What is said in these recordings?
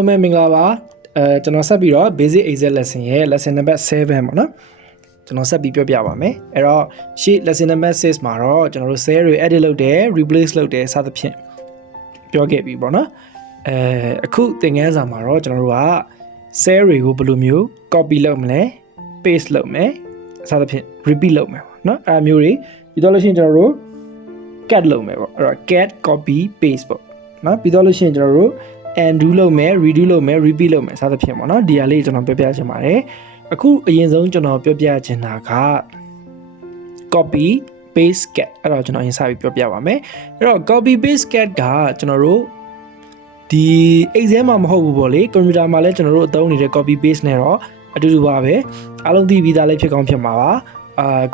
လုံးပဲမင်္ဂလာပါကျွန်တော်ဆက်ပြီးတော့ basic excel lesson ရဲ့ lesson number 7ပေါ့နော်ကျွန်တော်ဆက်ပြီးပြောပြပါမယ်အဲ့တော့ရှေ့ lesson number 6မှာတော့ကျွန်တော်တို့ cell တွေ edit လုပ်တယ် replace လုပ်တယ်စသဖြင့်ပြောခဲ့ပြီပေါ့နော်အခုသင်ခန်းစာမှာတော့ကျွန်တော်တို့က cell တွေကိုဘယ်လိုမျိုး copy လုပ်မလဲ paste လုပ်မယ်စသဖြင့် repeat လုပ်မယ်ပေါ့နော်အဲ့ဒါမျိုးတွေပြီးတော့လို့ရှိရင်ကျွန်တော်တို့ cat လုပ်မယ်ပေါ့အဲ့တော့ cat copy paste ပေါ့နော်ပြီးတော့လို့ရှိရင်ကျွန်တော်တို့undo လုပ်မယ် redo လုပ်မယ် repeat လုပ်မယ်စသဖြင့်ပေါ့နော်ဒီဟာလေးကျွန်တော်ပြောပြချင်ပါတယ်အခုအရင်ဆုံးကျွန်တော်ပြောပြချင်တာက copy paste cat အဲ့တော့ကျွန်တော်အရင်စပြီးပြောပြပါမယ်အဲ့တော့ copy paste cat ကကျွန်တော်တို့ဒီ exam မှာမဟုတ်ဘူးပေါ့လေ computer မှာလည်းကျွန်တော်တို့အသုံးနေတဲ့ copy paste နဲ့တော့အတူတူပါပဲအားလုံးသိပြီးသားလည်းဖြစ်ကောင်းဖြစ်မှာပါ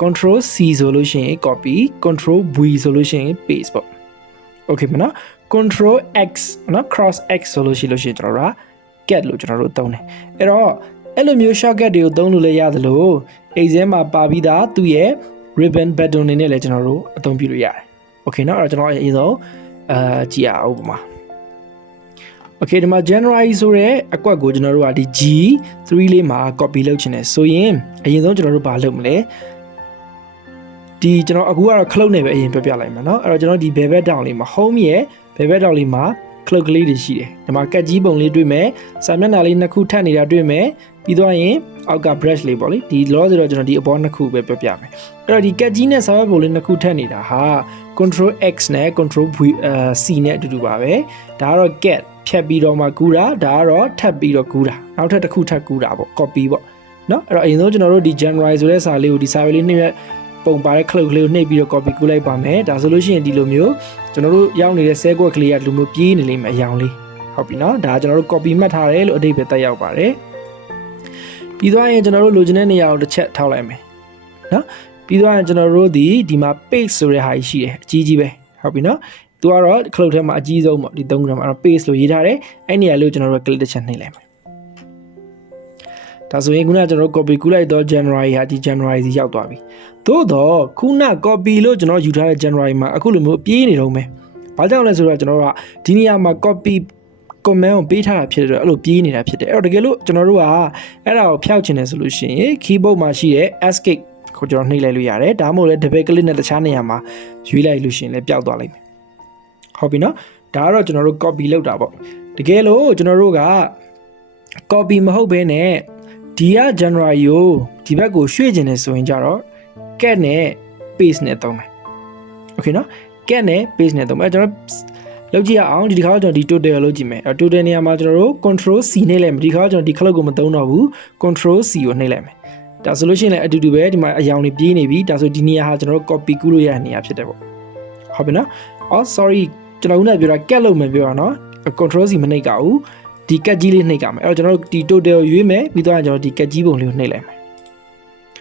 control C ဆိုလို့ရှိရင် copy control V ဆိုလို့ရှိရင် paste ပေါ့ okay မနော်control X နော် cross X ဆိုလို့ရှိရင်ကျွန်တော်တို့က cat လို့ကျွန်တော်တို့သုံးတယ်အဲ့တော့အဲ့လိုမျိုး shortcut တွေကိုသုံးလို့လည်းရတယ်လို့ exam မှာပါပြီးသားသူ့ရဲ့ ribbon button တွေနဲ့လည်းကျွန်တော်တို့အသုံးပြုလို့ရတယ် okay နော်အဲ့တော့ကျွန်တော်အရင်ဆုံးကြည့်အောင်ပါ okay ဒီမှာ January ဆိုတဲ့အကွက်ကိုကျွန်တော်တို့ကဒီ G3 လေးမှာ copy လုပ်ချင်တယ်ဆိုရင်အရင်ဆုံးကျွန်တော်တို့ဘာလုပ်မလဲဒီကျွန်တော်အခုကတော့ခလုတ်နေပဲအရင်ပြောပြလိုက်မှာเนาะအဲ့တော့ကျွန်တော်ဒီ bevel down လေးမှာ home ရဲ့ bevel down လေးမှာခလုတ်ကလေးတွေရှိတယ်ဒီမှာကတ်ကြီးပုံလေးတွေ့မယ်စာမျက်နှာလေးနှစ်ခုထပ်နေတာတွေ့မယ်ပြီးတော့ရင်အောက်က brush လေးပေါ့လေဒီ law ဆိုတော့ကျွန်တော်ဒီအပေါ်နှစ်ခုပဲပြောပြမယ်အဲ့တော့ဒီကတ်ကြီးနဲ့စာရွက်ပုံလေးနှစ်ခုထပ်နေတာဟာ control X နဲ့ control V C နဲ့အတူတူပါပဲဒါကတော့ cat ဖြတ်ပြီးတော့မှကူးတာဒါကတော့ထပ်ပြီးတော့ကူးတာနောက်ထပ်တစ်ခုထပ်ကူးတာပေါ့ copy ပေါ့เนาะအဲ့တော့အရင်ဆုံးကျွန်တော်တို့ဒီ January ဆိုတဲ့စာလေးကိုဒီစာရွက်လေးနှစ်ပုံပါတဲ့ခလုတ်ကလေးကိုနှိပ်ပြီးတော့ copy ကူးလိုက်ပါမယ်ဒါဆိုလို့ရှိရင်ဒီလိုမျိုးကျွန်တော်တို့ရောက်နေတဲ့ cell ကွက်ကလေးကဒီလိုမျိုးပြေးနေလိမ့်မယ်အရောင်လေးဟုတ်ပြီနော်ဒါကျွန်တော်တို့ copy မှတ်ထားတယ်လို့အဓိပ္ပာယ်သက်ရောက်ပါတယ်ပြီးသွားရင်ကျွန်တော်တို့လိုချင်တဲ့နေရာကိုတစ်ချက်ထောက်လိုက်မယ်နော်ပြီးသွားရင်ကျွန်တော်တို့ဒီမှာ paste ဆိုတဲ့ဟာရှိတယ်အကြီးကြီးပဲဟုတ်ပြီနော်သူကတော့ခလုတ်ထဲမှာအကြီးဆုံးပေါ့ဒီ3 gram အဲ့တော့ paste လို့ရေးထားတယ်အဲ့နေရာလေးကိုကျွန်တော်တို့ click တစ်ချက်နှိပ်လိုက်မယ်ဒါဆိုရင်ခုနကကျွန်တော်တို့ copy ကူးလိုက်တော့ January ဟာဒီ January စီရောက်သွားပြီသို့တော့ခုန copy လို့ကျွန်တော်ယူထားတဲ့ January မှာအခုလိုမျိုးပြေးနေတော့မယ်ဘာကြောင့်လဲဆိုတော့ကျွန်တော်တို့ကဒီနေရာမှာ copy command ကိုပေးထားတာဖြစ်တယ်အဲ့လိုပြေးနေတာဖြစ်တယ်အဲ့တော့တကယ်လို့ကျွန်တော်တို့ကအဲ့ဒါကိုဖျောက်ချင်တယ်ဆိုလို့ရှိရင် keyboard မှာရှိတဲ့ escape ကိုကျွန်တော်နှိပ်လိုက်လို့ရတယ်ဒါမှမဟုတ်လည်း double click နဲ့တခြားနေရာမှာရွေးလိုက်လို့ရှိရင်လည်းပျောက်သွားလိမ့်မယ်ဟုတ်ပြီနော်ဒါကတော့ကျွန်တော်တို့ copy လုပ်တာပေါ့တကယ်လို့ကျွန်တော်တို့က copy မဟုတ်ဘဲနဲ့ဒီက January ကိုဒီဘက်ကိုရွှေ့ချင်တယ်ဆိုရင်ကြတော့ cat နဲ့ paste နဲ့သုံးမယ် okay နော် cat နဲ့ paste နဲ့သုံးမယ်ကျွန်တော်လုပ်ကြည့်ရအောင်ဒီတစ်ခါကျွန်တော်ဒီ total လုပ်ကြည့်မယ် total နေရာမှာကျွန်တော်တို့ control C နှိပ်လိုက်မယ်ဒီခါကျွန်တော်ဒီခလုတ်ကိုမသုံးတော့ဘူး control C ကိုနှိပ်လိုက်မယ်ဒါဆိုလို့ရှိရင်လည်းအတူတူပဲဒီမှာအရောင်တွေပြေးနေပြီဒါဆိုဒီနေရာဟာကျွန်တော်တို့ copy ကူးလို့ရတဲ့နေရာဖြစ်တယ်ပေါ့ဟုတ်ပြီနော် oh sorry ကျွန်တော်ခုနကပြောတာ cat လုပ်မယ်ပြောတာနော် control C မနှိပ်ကြဘူးဒီ cat ကြီးလေးနှိပ်ကြမယ်အဲ့တော့ကျွန်တော်တို့ဒီ total ရွေးမယ်ပြီးတော့ကျွန်တော်ဒီ cat ကြီးပုံလေးကိုနှိပ်လိုက်မယ်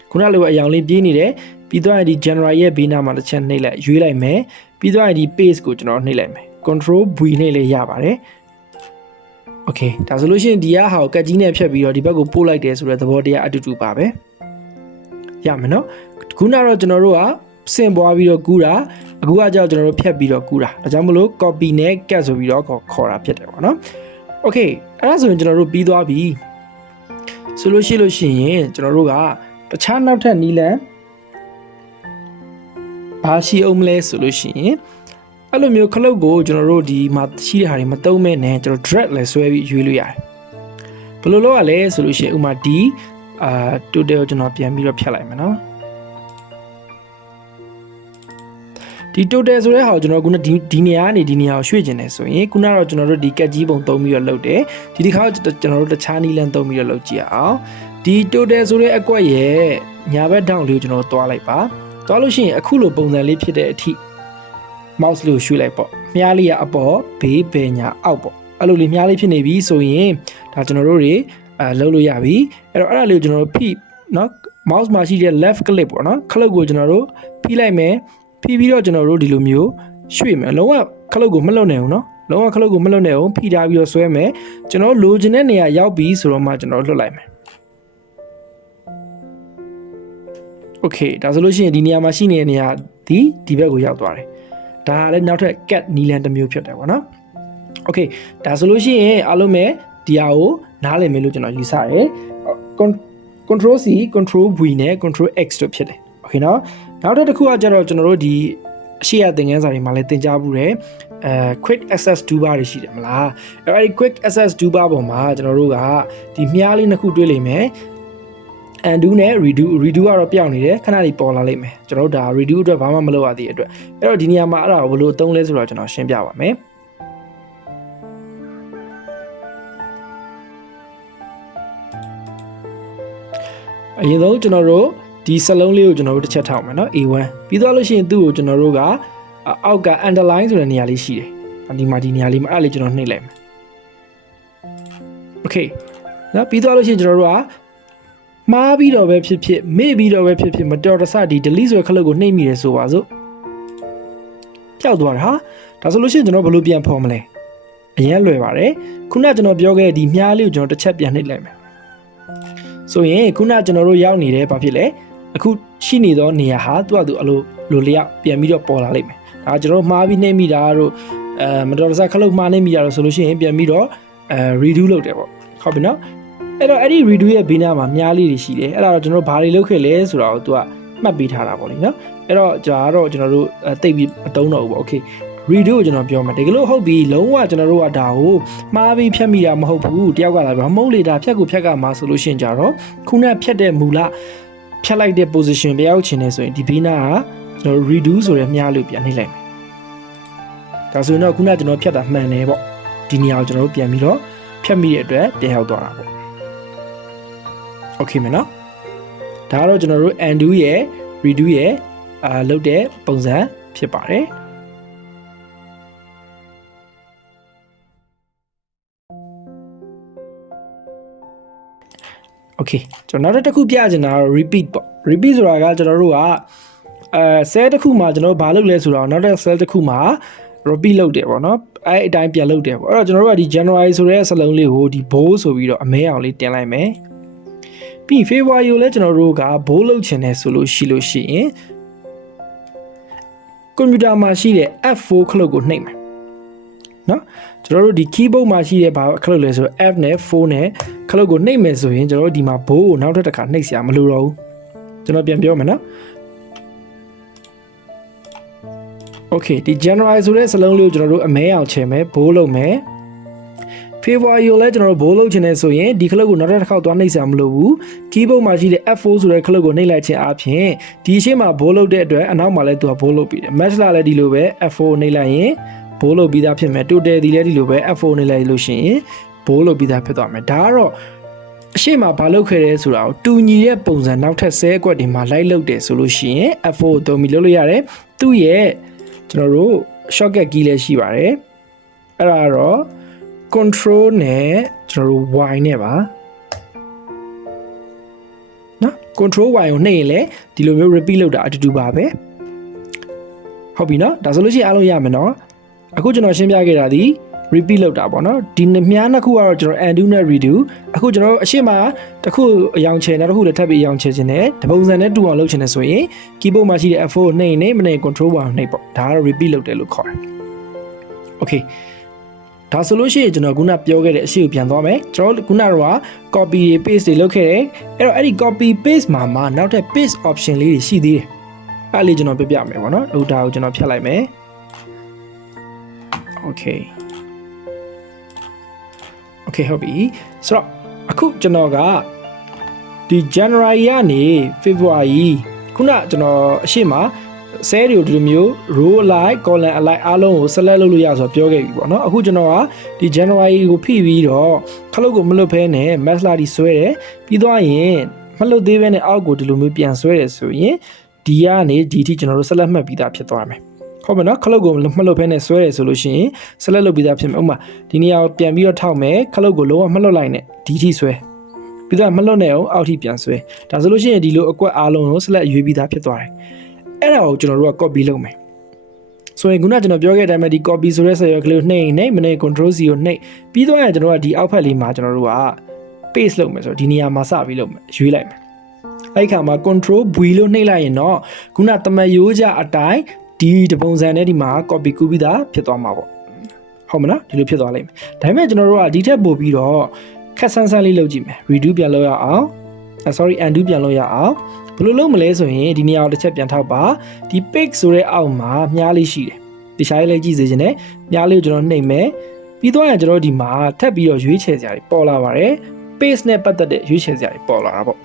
ခုနကလိုအရောင်လေးပြေးနေတယ်ပြီးတော့ဒီ January ရဲ့ဘေးနားမှာတစ်ချက်နှိပ်လိုက်ရွေးလိုက်မယ်ပြီးတော့ဒီ paste ကိုကျွန်တော်နှိပ်လိုက်မယ် control V နှိပ်လည်းရပါတယ် okay ဒါဆိုလို့ရှိရင်ဒီကဟာကိုကတ်ကြီးနဲ့ဖြတ်ပြီးတော့ဒီဘက်ကိုပို့လိုက်တယ်ဆိုတဲ့သဘောတရားအတူတူပါပဲရမယ်နော်ခုနကတော့ကျွန်တော်တို့ကဆင့်ပွားပြီးတော့ကူးတာအခုကကြောက်ကျွန်တော်တို့ဖြတ်ပြီးတော့ကူးတာဒါကြောင့်မလို့ copy နဲ့ cat ဆိုပြီးတော့ခေါ်တာဖြစ်တယ်ပေါ့နော် okay အဲ့ဒါဆိုရင်ကျွန်တော်တို့ပြီးသွားပြီဆိုလို့ရှိရင်ကျွန်တော်တို့ကတခြားနောက်ထပ်နီးလန်ဘာရှိအောင်မလဲဆိုလို့ရှိရင်အဲ့လိုမျိုးခလုတ်ကိုကျွန်တော်တို့ဒီမှာရှိတဲ့ဟာတွေမသုံးမဲ့နဲ့ကျွန်တော် drag လဲဆွဲပြီးရွေးလို့ရတယ်ဘယ်လိုလုပ်ရလဲဆိုလို့ရှိရင်ဥမာဒီtotal ကိုကျွန်တော်ပြန်ပြီးတော့ဖြတ်လိုက်မယ်နော်ဒီ total ဆိုတဲ့ဟာကိုကျွန်တော်ခုနဒီနေရာကနေဒီနေရာကိုရွှေ့ကျင်တယ်ဆိုရင်ခုနကတော့ကျွန်တော်တို့ဒီကတ်ကြီးပုံသုံးပြီးတော့လုပ်တယ်ဒီတစ်ခါကျွန်တော်တို့တခြားနီးလန်သုံးပြီးတော့လုပ်ကြည့်အောင်ဒီ total ဆိုတဲ့အကွက်ရဲ့ညာဘက်ထောင့်လေးကိုကျွန်တော်သွားလိုက်ပါသွားလို့ရှိရင်အခုလိုပုံစံလေးဖြစ်တဲ့အထိ mouse လေးကိုရွှေ့လိုက်ပေါ့မြားလေးကအပေါ်ဘေးဘယ်ညာအောက်ပေါ့အဲ့လိုလေးမြားလေးဖြစ်နေပြီဆိုရင်ဒါကျွန်တော်တို့တွေလုပ်လို့ရပြီအဲ့တော့အဲ့ဒါလေးကိုကျွန်တော်တို့ဖိနော် mouse မှာရှိတဲ့ left click ပေါ့နော်ခလုတ်ကိုကျွန်တော်တို့ဖိလိုက်မယ်ဖိပြီးတော့ကျွန်တော်တို့ဒီလိုမျိုးရွှေ့မယ်လုံးဝခလုတ်ကိုမလွတ်နိုင်ဘူးနော်လုံးဝခလုတ်ကိုမလွတ်နိုင်အောင်ဖိထားပြီးတော့ဆွဲမယ်ကျွန်တော်လိုချင်တဲ့နေရာရောက်ပြီဆိုတော့မှကျွန်တော်လွတ်လိုက်မယ်okay ဒါဆိုလို့ရှိရင်ဒီနေရာမှာရှိနေတဲ့နေရာဒီဘက်ကိုရောက်သွားတယ်ဒါကလည်းနောက်ထပ် cat နီလန်တစ်မျိုးဖြစ်တယ်ပေါ့နော် okay ဒါဆိုလို့ရှိရင်အားလုံးပဲ ဒီဟာကိုနားလည်မယ်လို့ကျွန်တော်ယူဆတယ် control C control V နဲ့ control X တို့ဖြစ်တယ်โอเคเนาะနောက်တစ်ခုကကျတော့ကျွန်တော်တို့ဒီအရှိရသင်ခန်းစာတွေမှာလည်းသင်ကြားမှုတယ်quick access toolbar တွေရှိတယ်မလားအဲဒီ quick access toolbar ပေါ်မှာကျွန်တော်တို့ကဒီမြားလေးနှစ်ခုတွေ့လိမ့်မယ် undo နဲ့ redo ကတော့ပြောင်းနေတယ်ခဏလေးပေါ်လာလိမ့်မယ်ကျွန်တော်တို့ဒါ redo အတွက်ဘာမှမလုပ်ရသေးတဲ့အတွက်အဲ့တော့ဒီနေရာမှာအဲ့ဒါကိုဘယ်လိုသုံးလဲဆိုတော့ကျွန်တော်ရှင်းပြပါမယ်အရင်ဆုံးကျွန်တော်တို့ဒီစလုံးလေးကိုကျွန်တော်တို့တစ်ချက်ထောက်မယ်နော် A1 ပြီးသွားလို့ရှိရင်သူ့ကိုကျွန်တော်တို့ကအောက်က underline ဆိုတဲ့နေရာလေးရှိတယ်ဒီမှာဒီနေရာလေးမှာအဲ့လေးကျွန်တော်နှိပ်လိုက်မယ် okay နော်ပြီးသွားလို့ရှိရင်ကျွန်တော်တို့ကမှားပြီးတော့ပဲဖြစ်ဖြစ်မေ့ပြီးတော့ပဲဖြစ်ဖြစ်မတော်တဆဒီ delete ဆိုတဲ့ခလုတ်ကိုနှိပ်မိတယ်ဆိုပါစို့ပျောက်သွားတယ်ဟာဒါဆိုလို့ရှိရင်ကျွန်တော်ဘယ်လိုပြန်ဖော်မလဲအရင်လွယ်ပါတယ်ခုနကကျွန်တော်ပြောခဲ့တဲ့ဒီမြားလေးကိုကျွန်တော်တစ်ချက်ပြန်နှိပ်လိုက်မယ်ဆိုရင်ခုနကကျွန်တော်တို့ရောက်နေတယ်ဘာဖြစ်လဲအခုရှိနေသောနေရာဟာသူ့အတူအလိုလျောက်ပြန်ပြီးတော့ပေါ်လာလိမ့်မယ်ဒါကျွန်တော်မှားပြီးနှိပ်မိတာတို့မတော်တဆခလုတ်မှားနှိပ်မိတာတို့ဆိုလို့ရှိရင်ပြန်ပြီးတော့redo လုပ်တယ်ပေါ့ဟုတ်ပြီနော်အဲ့တော့အဲ့ဒီ redo ရဲ့ဘေးနားမှာမြားလေးတွေရှိတယ်အဲ့ဒါတော့ကျွန်တော်ဘာတွေလုပ်ခဲ့လဲဆိုတော့သူကမှတ်ပေးထားတာပေါ့လေနော်အဲ့တော့ဒါကတော့ကျွန်တော်တို့တိတ်ပြီးမတုံးတော့ဘူးပေါ့ okay redo ကိုကျွန်တော်ပြောမှာတကယ်လို့ဟုတ်ပြီလုံးဝကျွန်တော်တို့ကဒါကိုမှားပြီးဖြတ်မိတာမဟုတ်ဘူးတယောက်ကလာပြီးမဟုတ်လေဒါဖြတ်ကိုဖြတ်ကမှာဆိုလို့ရှိရင်ကြတော့ခုနဖြတ်တဲ့မူလဖြတ်လိုက်တဲ့ position တယောက်ချင်နေဆိုရင်ဒီဘေးနားကကျွန်တော် redo ဆိုတဲ့မြားလေးပြန်နှိပ်လိုက်မယ်ဒါဆိုရင်တော့ခုနကျွန်တော်ဖြတ်တာမှန်တယ်ပေါ့ဒီနေရာကိုကျွန်တော်တို့ပြန်ပြီးတော့ဖြတ်မိတဲ့အတွက်ပြန်ရောက်သွားတာပေါ့โอเคမယ်နော်ဒါကတော့ကျွန်တော်တို့ undo ရဲ့ redo ရဲ့လုပ်တဲ့ပုံစံဖြစ်ပါတယ်โอเคကျွန်တော်နောက်တစ်ခုပြချင်တာကတော့ repeat ပေါ့ repeat ဆိုတာကကျွန်တော်တို့ကcell တစ်ခုမှာကျွန်တော်ဘာလုပ်လဲဆိုတော့နောက်တစ် cell တစ်ခုမှာ repeat လုပ်တယ်ပေါ့နော်အဲ့အတိုင်းပြန်လုပ်တယ်ပေါ့အဲ့တော့ကျွန်တော်တို့ကဒီ January ဆိုတဲ့စလုံးလေးကိုဒီ bold ဆိုပြီးတော့အမဲအောင်လေးတင်လိုက်မယ်ပြီး February ကိုလည်းကျွန်တော်တို့က bold လုပ်ချင်တယ်ဆိုလို့ရှိရင်ကွန်ပျူတာမှာရှိတဲ့ F4 ခလုတ်ကိုနှိပ်မယ်နော်ကျွန်တော်တို့ဒီ keyboard မှာရှိတဲ့ဘာခလုတ်လဲဆိုတော့ F နဲ့ 4 နဲ့ခလုတ်ကိုနှိပ်မယ်ဆိုရင်ကျွန်တော်တို့ဒီမှာ bold ကိုနောက်ထပ်တစ်ခါနှိပ်စရာမလိုတော့ဘူးကျွန်တော်ပြန်ပြောမယ်နော်Okay ဒီ January ဆိုတဲ့စလုံးလေးကိုကျွန်တော်တို့အမဲအောင်ချင်မယ် bold လုပ်မယ် February ကိုလည်းကျွန်တော်တို့ bold လုပ်ချင်တယ်ဆိုရင်ဒီခလုတ်ကိုနောက်တစ်ခါသွားနှိပ်စရာမလိုဘူး keyboard မှာရှိတဲ့ F4 ဆိုတဲ့ခလုတ်ကိုနှိပ်လိုက်ခြင်းအပြင်ဒီအရှေ့မှာ bold လုပ်တဲ့အတွက်အနောက်မှာလည်းသူက bold လုပ်ပြီးတယ် match လာလည်းဒီလိုပဲ F4 ကိုနှိပ်လိုက်ရင် bold လုပ်ပြီးသားဖြစ်မယ် total ဒီလည်းဒီလိုပဲ F4 နှိပ်လိုက်လို့ရှိရင် bold လုပ်ပြီးသားဖြစ်သွားမယ်ဒါကတော့အရှိမဘာလုပ်ခဲ့ရဲဆိုတာကိုတူညီတဲ့ပုံစံနောက်ထပ်10အကွက်တွေမှာလိုက်လုပ်တယ်ဆိုလို့ရှိရင် F4 ကိုသုံးပြီးလုပ်လို့ရတယ်သူ့ရဲ့ကျွန်တော်တို့ shortcut key လည်းရှိပါတယ်အဲ့ဒါတော့ control နဲ့ကျွန်တော်တို့ Y နဲ့ပါနော် control Y ကိုနှိပ်ရင်လည်းဒီလိုမျိုး repeat လုပ်တာအတူတူပါပဲဟုတ်ပြီနော်ဒါဆိုလို့ရှိရင်အားလုံးရမယ်နော်အခုကျွန်တော်ရှင်းပြခဲ့တာဒီ repeat လုပ်တာပေါ့နော်ဒီမြားနှစ်ခုကတော့ကျွန်တော် undo နဲ့ redo အခုကျွန်တော်အရှိမတစ်ခုအယောင်ချယ်နောက်တစ်ခုလည်းထပ်ပြီးအယောင်ချယ်ခြင်းနဲ့ဒီပုံစံနဲ့တူအောင်လုပ်ချင်တယ်ဆိုရင် keyboard မှာရှိတဲ့ F4 ကိုနှိပ်နေမနှိပ် control 1ကိုနှိပ်ပေါ့ဒါကတော့ repeat လုပ်တယ်လို့ခေါ်တယ် okay ဒါဆိုလို့ရှိရင်ကျွန်တော်ခုနပြောခဲ့တဲ့အရှိကိုပြန်သွားမယ်ကျွန်တော်ခုနကတော့ copy တွေ paste တွေလုပ်ခဲ့တယ်အဲ့တော့အဲ့ဒီ copy paste မှာနောက်ထပ် paste option လေးတွေရှိသေးတယ်အဲ့လေးကျွန်တော်ပြပြမယ်ပေါ့နော်ဒါကိုကျွန်တော်ဖြတ်လိုက်မယ် okay okay ဟုတ်ပြီဆိုတော့အခုကျွန်တော်ကဒီ January ကနေ February ခုနကျွန်တော်အရှိမဆဲတွေကိုဒီလိုမျိုး row alike column alike အားလုံးကို select လုပ်လို့ရဆိုတော့ပြောခဲ့ပြီပေါ့နော်အခုကျွန်တော်ကဒီ January ကိုဖိပြီးတော့ခလုတ်ကိုမလွတ်ဖဲနဲ့ match လာဒီဆွဲတယ်ပြီးသွားရင်မလွတ်သေးဘဲနဲ့အောက်ကိုဒီလိုမျိုးပြန်ဆွဲတယ်ဆိုရင်ဒီကနေဒီထိကျွန်တော်တို့ select မှတ်ပြီးသားဖြစ်သွားမယ်ဟုတ်မယ်နော်ခလုတ်ကိုမလွတ်ဖဲနဲ့ဆွဲတယ်ဆိုလို့ရှိရင် select လုပ်ပြီးသားဖြစ်မယ်ဥပမာဒီနေရာကိုပြန်ပြီးတော့ထောက်မယ်ခလုတ်ကိုလုံးဝမလွတ်လိုက်နဲ့ဒီထိဆွဲပြီးတော့မလွတ်နဲ့အောင်အောက်ထိပြန်ဆွဲဒါဆိုလို့ရှိရင်ဒီလိုအကွက်အားလုံးကို select ရွေးပြီးသားဖြစ်သွားတယ်အဲ့ဒါကိုကျွန်တော်တို့က copy လုပ်မယ်ဆိုရင်ခုနကကျွန်တော်ပြောခဲ့တဲ့အတိုင်းပဲဒီ copy ဆိုတဲ့စာရွက်ကလေးကိုနှိပ်နေမနေ့ control C ကိုနှိပ်ပြီးတော့ကျွန်တော်ကဒီအောက်ဖက်လေးမှာကျွန်တော်တို့က paste လုပ်မယ်ဆိုတော့ဒီနေရာမှာစပြီးလုပ်မယ်ရွေးလိုက်မယ်အဲ့ခါမှာ control V လို့နှိပ်လိုက်ရင်တော့ခုနတမယိုးကြအတိုင်းဒီပုံစံနဲ့ဒီမှာ copy ကူးပြီးသားဖြစ်သွားမှာပေါ့ ဟုတ်မလားဒီလိုဖြစ်သွားလိမ့်မယ်ဒါပေမဲ့ကျွန်တော်တို့ကဒီထက်ပိုပြီးတော့ခက်ဆန်းဆန်းလေးလုပ်ကြည့်မယ် redo ပြန်လုပ်ရအောင် sorry undo ပြန်လုပ်ရအောင်ဘယ်လိုလုပ်မလဲဆိုရင်ဒီနေရာကိုတစ်ချက်ပြန်ထောက်ပါဒီ pick ဆိုတဲ့အောက်မှာမြားလေးရှိတယ်ဒီရှားလေးကြည့်စေချင်တယ်မြားလေးကိုကျွန်တော်နှိပ်မယ်ပြီးတော့ကျွန်တော်ဒီမှာထပ်ပြီးတော့ရွေးချယ်စရာတွေပေါ်လာပါတယ် paste နဲ့ပတ်သက်တဲ့ရွေးချယ်စရာတွေပေါ်လာတာပေါ့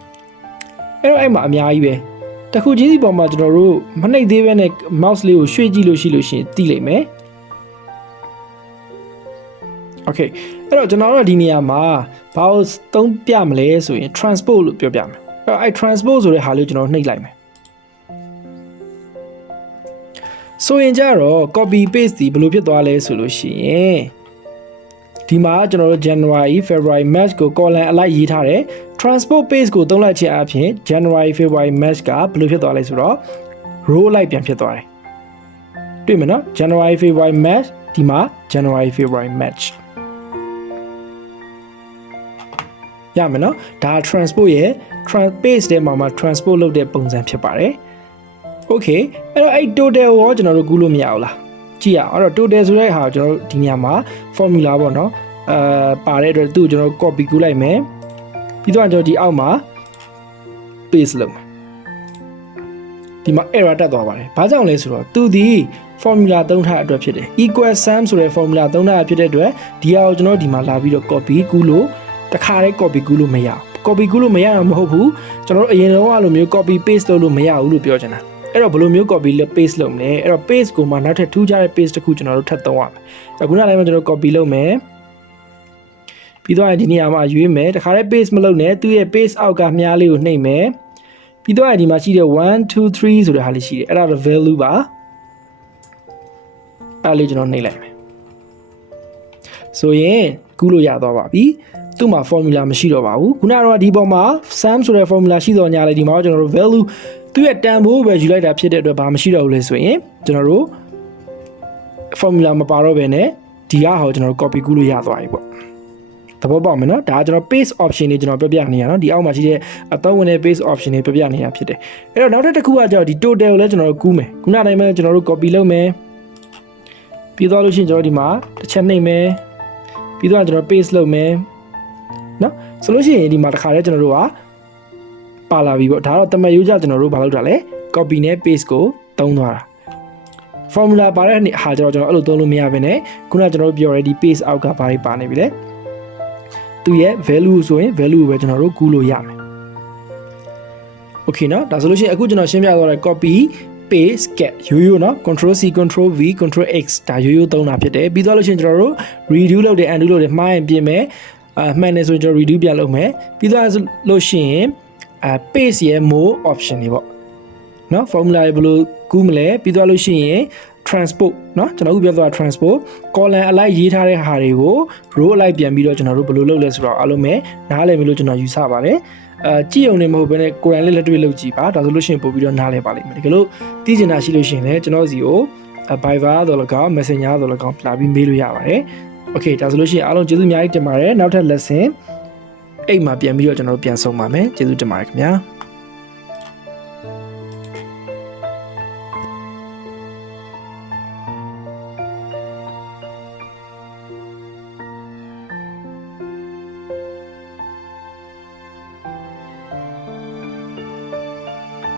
အဲ့တော့အဲ့မှာအများကြီးပဲတခုချင်းစီပေါ်မှာကျွန်တော်တို့မနှိပ်သေးဘဲနဲ့ mouse လေးကိုရွှေ့ကြည့်လို့ရှိရင်သိလိမ့်မယ် okay အဲ့တော့ကျွန်တော်တို့ဒီနေရာမှာဘာလို့သုံးပြမလဲဆိုရင် transport လို့ပြောပြမယ်အဲ့ transport ဆိုတဲ့ဟာလေးကိုကျွန်တော်နှိပ်လိုက်မယ်ဆိုရင်ကြတော့ copy paste ဒီဘယ်လိုဖြစ်သွားလဲဆိုလို့ရှိရင်ဒီမှာကျွန်တော်တို့ January February March ကို column အလိုက်ရေးထားတယ် transport page ကိုသုံးလိုက်ခြင်းအပြင် January February March ကဘယ်လိုဖြစ်သွားလဲဆိုတော့ row လိုက်ပြန်ဖြစ်သွားတယ်တွေ့မယ်နော် January February March ဒီမှာ January February March ရမယ်နော်ဒါ transport ရဲ့ page ထဲမှာ transport လုပ်တဲ့ပုံစံဖြစ်ပါတယ် okay အဲ့တော့အဲ့ total ကိုကျွန်တော်တို့ကူးလို့မရဘူးလားကြည့်ရအောင်အဲ့တော့ total ဆိုတဲ့ဟာကိုကျွန်တော်တို့ဒီနေရာမှာ formula ပေါ့နော်ပါတဲ့အတွက်သူ့ကိုကျွန်တော် copy ကူးလိုက်မယ်ပြီးတော့ကျွန်တော်ဒီအောက်မှာ paste လုပ်မယ်ဒီမှာ error တက်သွားပါတယ်ဘာကြောင့်လဲဆိုတော့သူဒီ formula သုံးထားတဲ့အတွက်ဖြစ်တယ် equal sum ဆိုတဲ့ formula သုံးထားတာဖြစ်တဲ့အတွက်ဒီဟာကိုကျွန်တော်ဒီမှာလာပြီးတော့ copy ကူးလို့တခါတည်း copy ကူးလို့မရဘူး copy ကူးလို့မရတော့မဟုတ်ဘူးကျွန်တော်တို့အရင်တော့အဲ့လိုမျိုး copy paste လုပ်လို့မရဘူးလို့ပြောချင်တာအဲ့တော့ဘယ်လိုမျိုး copy လုပ် paste လုပ်မလဲအဲ့တော့ paste ကိုမှနောက်ထပ်ထူးခြားတဲ့ paste တစ်ခုကျွန်တော်တို့ထပ်သုံးရမယ်အခုနောက်တိုင်းမှာကျွန်တော် copy လုပ်မယ်ပြီးတော့ဒီနေရာမှာရွေးမယ်တခါတည်း paste မလုပ်နဲ့သူ့ရဲ့ paste အောက်ကမြားလေးကိုနှိပ်မယ်ပြီးတော့ဒီမှာရှိတဲ့1 2 3ဆိုတဲ့ဟာလေးရှိတယ်အဲ့ဒါတော့ value ပါအဲ့လေးကျွန်တော်နှိပ်လိုက်မယ်ဆိုရင်ကူးလို့ရသွားပါပြီသူ့မှာ formula မရှိတော့ပါဘူးခုနကတော့ဒီပေါ်မှာ sum ဆိုတဲ့ formula ရှိတော့ညာလေဒီမှာကျွန်တော်တို့ value သူ့ရဲ့တန်ဖိုးပဲယူလိုက်တာဖြစ်တဲ့အတွက်ဘာမှမရှိတော့ဘူးလေဆိုရင်ကျွန်တော်တို့ formula မပါတော့ဘဲနဲ့ဒီဟာကိုကျွန်တော်တို့ copy ကူးလို့ရသွားပြီပေါ့သဘောပေါက်မယ်နော်ဒါကကျွန်တော် paste option တွေကျွန်တော်ပြပြနေရနော်ဒီအောက်မှာရှိတဲ့အသုံးဝင်တဲ့ paste option တွေပြပြနေတာဖြစ်တယ်အဲ့တော့နောက်တစ်ခုကကြောက်ဒီ total ကိုလည်းကျွန်တော်တို့ကူးမယ်ခုနတိုင်းမှာကျွန်တော်တို့ copy လုပ်မယ်ပြီးတော့လို့ရှိရင်ကျွန်တော်ဒီမှာတစ်ချက်နှိပ်မယ်ပြီးတော့ကျွန်တော် paste လုပ်မယ်နော်ဆိုလို့ရှိရင်ဒီမှာတစ်ခါတည်းကျွန်တော်တို့ကပါလာပြီပေါ့ဒါတော့တမန်ရိုးကြကျွန်တော်တို့ဘာလုပ်တာလဲ copy နဲ့ paste ကိုသုံးသွားတာ formula ပါတဲ့ဟာကျွန်တော်အဲ့လိုသုံးလို့မရဘဲနဲ့ခုနကကျွန်တော်တို့ပြောရဲဒီ paste အောက်ကဘာတွေပါနေပြီလဲသူရဲ့ value ဆိုရင် value ကိုပဲကျွန်တော်တို့ကူးလို့ရမယ် okay เนาะဒါဆိုလို့ရှိရင်အခုကျွန်တော်ရှင်းပြသွားတဲ့ copy paste get ရိုးရိုးเนาะ control C control V control X ဒါရိုးရိုးသုံးတာဖြစ်တယ်ပြီးတော့လို့ရှိရင်ကျွန်တော်တို့ redo လုပ်တယ် undo လုပ်တယ်မှားရင်ပြင်မယ်မှန်တယ်ဆိုရင်ကျွန်တော် redo ပြန်လုပ်မယ်ပြီးတော့လို့ရှိရင်paste ရဲ့ more option တွေပေါ့เนาะ formula တွေဘယ်လိုကူးမလဲပြီးတော့လို့ရှိရင် transport เนาะကျွန်တော်အခုပြောသွား transport column အလိုက်ရေးထားတဲ့ဟာတွေကို row အလိုက်ပြန်ပြီးတော့ကျွန်တော်တို့ဘယ်လိုလုပ်လဲဆိုတော့အားလုံးပဲနားလည်ပြီလို့ကျွန်တော်ယူဆပါတယ်ကြည့်ုံနဲ့မဟုတ်ဘဲနဲ့ကိုယ်တိုင်လေးလက်တွေ့လုပ်ကြည့်ပါဒါဆိုလို့ရှိရင်ပို့ပြီးတော့နားလည်ပါလိမ့်မယ်တကယ်လို့သိချင်တာရှိလို့ရှိရင်လည်းကျွန်တော်စီကို Viber တော့လည်းကောင်း Messenger တော့လည်းကောင်းလာပြီးမေးလို့ရပါတယ် Okay ဒါဆိုလို့ရှိရင်အားလုံးကျေးဇူးအများကြီးတင်ပါတယ်နောက်ထပ် lesson 8မှာပြန်ပြီးတော့ကျွန်တော်တို့ပြန်ဆုံပါမယ်ကျေးဇူးတင်ပါတယ်ခင်ဗျာ